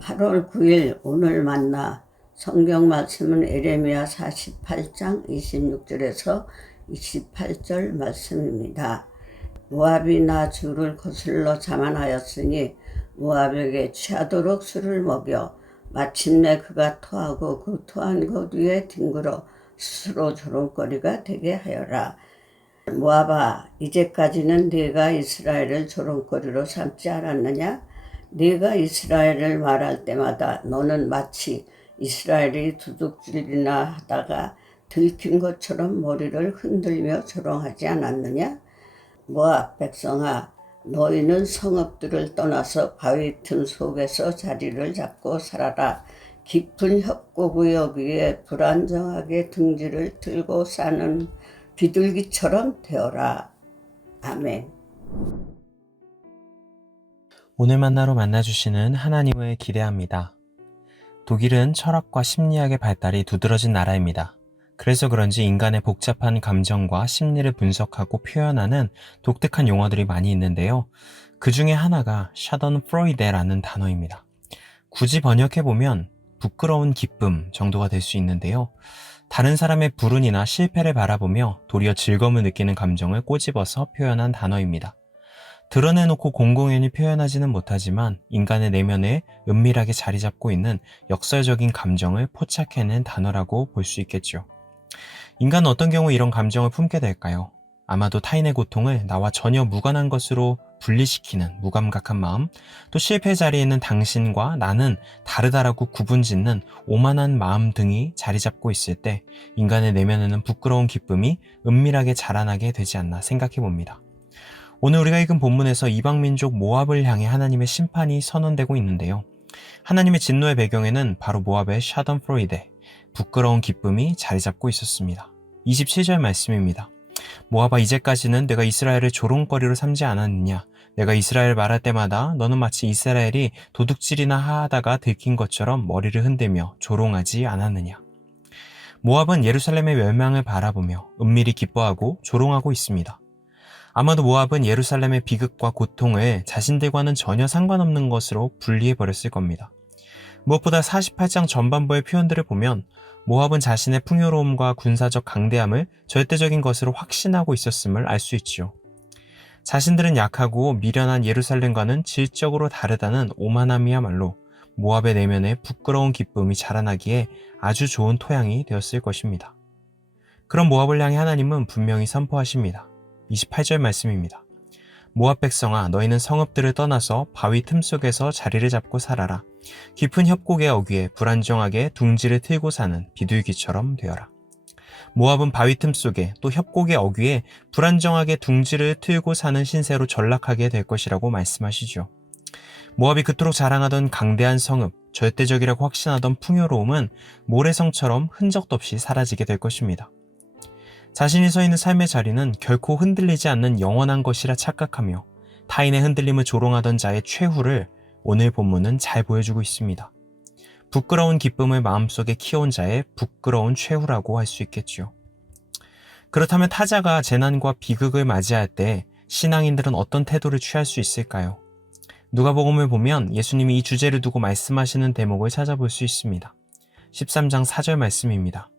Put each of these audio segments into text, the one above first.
8월 9일 오늘 만나 성경 말씀은 에레미야 48장 26절에서 28절 말씀입니다. 모압이 나 주를 거슬러 자만하였으니 모압에게 취하도록 술을 먹여 마침내 그가 토하고 그 토한 것 위에 뒹굴어 스스로 조롱거리가 되게 하여라. 모압아, 이제까지는 네가 이스라엘을 조롱거리로 삼지 않았느냐? 네가 이스라엘을 말할 때마다 너는 마치 이스라엘이 도둑질이나 하다가 들킨 것처럼 머리를 흔들며 조롱하지 않았느냐? 모압 백성아, 너희는 성읍들을 떠나서 바위 틈 속에서 자리를 잡고 살아라. 깊은 협곡의 위에 불안정하게 둥지를 틀고 사는 비둘기처럼 되어라. 아멘. 오늘 만나로 만나주시는 하나님을 기대합니다. 독일은 철학과 심리학의 발달이 두드러진 나라입니다. 그래서 그런지 인간의 복잡한 감정과 심리를 분석하고 표현하는 독특한 용어들이 많이 있는데요. 그 중에 하나가 샤던프로이데라는 단어입니다. 굳이 번역해보면 부끄러운 기쁨 정도가 될 수 있는데요. 다른 사람의 불운이나 실패를 바라보며 도리어 즐거움을 느끼는 감정을 꼬집어서 표현한 단어입니다. 드러내놓고 공공연히 표현하지는 못하지만 인간의 내면에 은밀하게 자리 잡고 있는 역설적인 감정을 포착해낸 단어라고 볼 수 있겠죠. 인간은 어떤 경우 이런 감정을 품게 될까요? 아마도 타인의 고통을 나와 전혀 무관한 것으로 분리시키는 무감각한 마음, 또 실패 자리에 있는 당신과 나는 다르다라고 구분짓는 오만한 마음 등이 자리 잡고 있을 때 인간의 내면에는 부끄러운 기쁨이 은밀하게 자라나게 되지 않나 생각해 봅니다. 오늘 우리가 읽은 본문에서 이방민족 모압을 향해 하나님의 심판이 선언되고 있는데요. 하나님의 진노의 배경에는 바로 모압의 샤던프로이데, 부끄러운 기쁨이 자리 잡고 있었습니다. 27절 말씀입니다. 모압아, 이제까지는 내가 이스라엘을 조롱거리로 삼지 않았느냐? 내가 이스라엘 말할 때마다 너는 마치 이스라엘이 도둑질이나 하다가 들킨 것처럼 머리를 흔들며 조롱하지 않았느냐? 모압은 예루살렘의 멸망을 바라보며 은밀히 기뻐하고 조롱하고 있습니다. 아마도 모압은 예루살렘의 비극과 고통을 자신들과는 전혀 상관없는 것으로 분리해버렸을 겁니다. 무엇보다 48장 전반부의 표현들을 보면 모압은 자신의 풍요로움과 군사적 강대함을 절대적인 것으로 확신하고 있었음을 알 수 있죠. 자신들은 약하고 미련한 예루살렘과는 질적으로 다르다는 오만함이야말로 모압의 내면에 부끄러운 기쁨이 자라나기에 아주 좋은 토양이 되었을 것입니다. 그런 모압을 향해 하나님은 분명히 선포하십니다. 28절 말씀입니다. 모압 백성아, 너희는 성읍들을 떠나서 바위 틈 속에서 자리를 잡고 살아라. 깊은 협곡의 어귀에 불안정하게 둥지를 틀고 사는 비둘기처럼 되어라. 모압은 바위 틈 속에 또 협곡의 어귀에 불안정하게 둥지를 틀고 사는 신세로 전락하게 될 것이라고 말씀하시죠. 모압이 그토록 자랑하던 강대한 성읍, 절대적이라고 확신하던 풍요로움은 모래성처럼 흔적도 없이 사라지게 될 것입니다. 자신이 서 있는 삶의 자리는 결코 흔들리지 않는 영원한 것이라 착각하며 타인의 흔들림을 조롱하던 자의 최후를 오늘 본문은 잘 보여주고 있습니다. 부끄러운 기쁨을 마음속에 키워온 자의 부끄러운 최후라고 할 수 있겠죠. 그렇다면 타자가 재난과 비극을 맞이할 때 신앙인들은 어떤 태도를 취할 수 있을까요? 누가복음을 보면 예수님이 이 주제를 두고 말씀하시는 대목을 찾아볼 수 있습니다. 13장 4절 말씀입니다.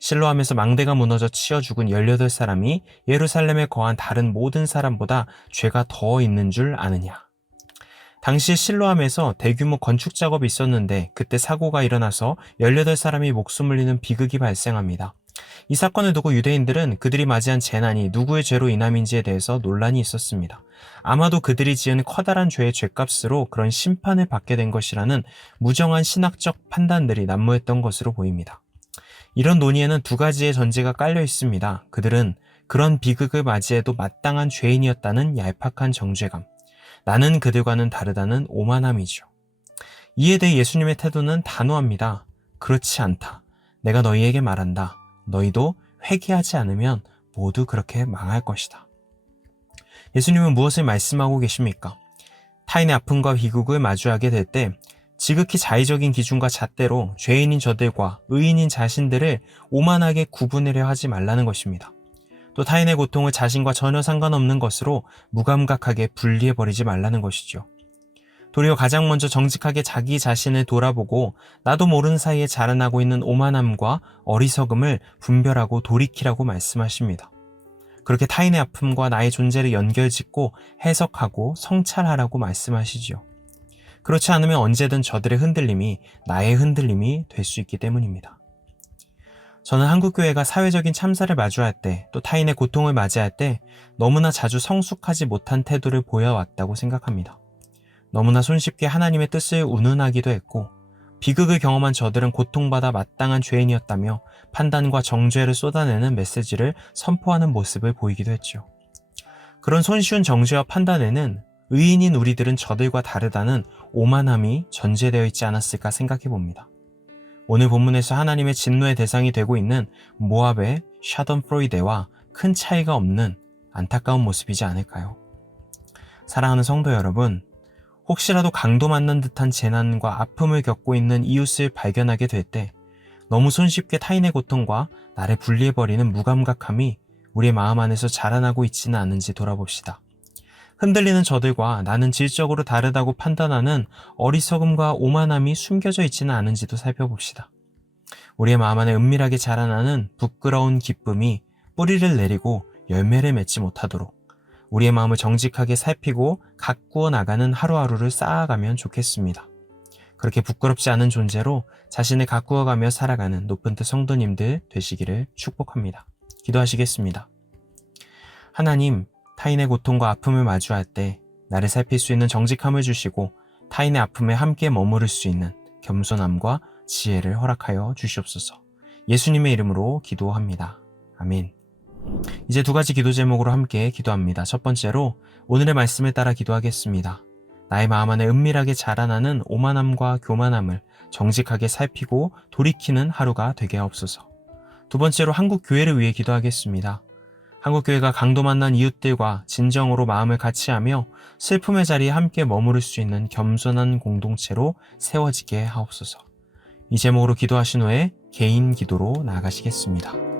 실로암에서 망대가 무너져 치어 죽은 18사람이 예루살렘에 거한 다른 모든 사람보다 죄가 더 있는 줄 아느냐. 당시 실로암에서 대규모 건축 작업이 있었는데 그때 사고가 일어나서 18사람이 목숨을 잃는 비극이 발생합니다. 이 사건을 두고 유대인들은 그들이 맞이한 재난이 누구의 죄로 인함인지에 대해서 논란이 있었습니다. 아마도 그들이 지은 커다란 죄의 죄값으로 그런 심판을 받게 된 것이라는 무정한 신학적 판단들이 난무했던 것으로 보입니다. 이런 논의에는 두 가지의 전제가 깔려 있습니다. 그들은 그런 비극을 맞이해도 마땅한 죄인이었다는 얄팍한 정죄감, 나는 그들과는 다르다는 오만함이죠. 이에 대해 예수님의 태도는 단호합니다. 그렇지 않다. 내가 너희에게 말한다. 너희도 회개하지 않으면 모두 그렇게 망할 것이다. 예수님은 무엇을 말씀하고 계십니까? 타인의 아픔과 비극을 마주하게 될 때 지극히 자의적인 기준과 잣대로 죄인인 저들과 의인인 자신들을 오만하게 구분하려 하지 말라는 것입니다. 또 타인의 고통을 자신과 전혀 상관없는 것으로 무감각하게 분리해버리지 말라는 것이죠. 도리어 가장 먼저 정직하게 자기 자신을 돌아보고 나도 모르는 사이에 자라나고 있는 오만함과 어리석음을 분별하고 돌이키라고 말씀하십니다. 그렇게 타인의 아픔과 나의 존재를 연결짓고 해석하고 성찰하라고 말씀하시지요. 그렇지 않으면 언제든 저들의 흔들림이 나의 흔들림이 될 수 있기 때문입니다. 저는 한국교회가 사회적인 참사를 마주할 때, 또 타인의 고통을 맞이할 때 너무나 자주 성숙하지 못한 태도를 보여왔다고 생각합니다. 너무나 손쉽게 하나님의 뜻을 운운하기도 했고, 비극을 경험한 저들은 고통받아 마땅한 죄인이었다며 판단과 정죄를 쏟아내는 메시지를 선포하는 모습을 보이기도 했죠. 그런 손쉬운 정죄와 판단에는 의인인 우리들은 저들과 다르다는 오만함이 전제되어 있지 않았을까 생각해 봅니다. 오늘 본문에서 하나님의 진노의 대상이 되고 있는 모압의 샤던프로이데와 큰 차이가 없는 안타까운 모습이지 않을까요? 사랑하는 성도 여러분, 혹시라도 강도 만난 듯한 재난과 아픔을 겪고 있는 이웃을 발견하게 될 때 너무 손쉽게 타인의 고통과 나를 분리해버리는 무감각함이 우리의 마음 안에서 자라나고 있지는 않은지 돌아봅시다. 흔들리는 저들과 나는 질적으로 다르다고 판단하는 어리석음과 오만함이 숨겨져 있지는 않은지도 살펴봅시다. 우리의 마음 안에 은밀하게 자라나는 부끄러운 기쁨이 뿌리를 내리고 열매를 맺지 못하도록 우리의 마음을 정직하게 살피고 가꾸어 나가는 하루하루를 쌓아가면 좋겠습니다. 그렇게 부끄럽지 않은 존재로 자신을 가꾸어가며 살아가는 높은 뜻 성도님들 되시기를 축복합니다. 기도하시겠습니다. 하나님, 타인의 고통과 아픔을 마주할 때 나를 살필 수 있는 정직함을 주시고 타인의 아픔에 함께 머무를 수 있는 겸손함과 지혜를 허락하여 주시옵소서. 예수님의 이름으로 기도합니다. 아멘. 이제 두 가지 기도 제목으로 함께 기도합니다. 첫 번째로 오늘의 말씀을 따라 기도하겠습니다. 나의 마음 안에 은밀하게 자라나는 오만함과 교만함을 정직하게 살피고 돌이키는 하루가 되게 하옵소서. 두 번째로 한국 교회를 위해 기도하겠습니다. 한국 교회가 강도 만난 이웃들과 진정으로 마음을 같이하며 슬픔의 자리에 함께 머무를 수 있는 겸손한 공동체로 세워지게 하옵소서. 이 제목으로 기도하신 후에 개인 기도로 나아가시겠습니다.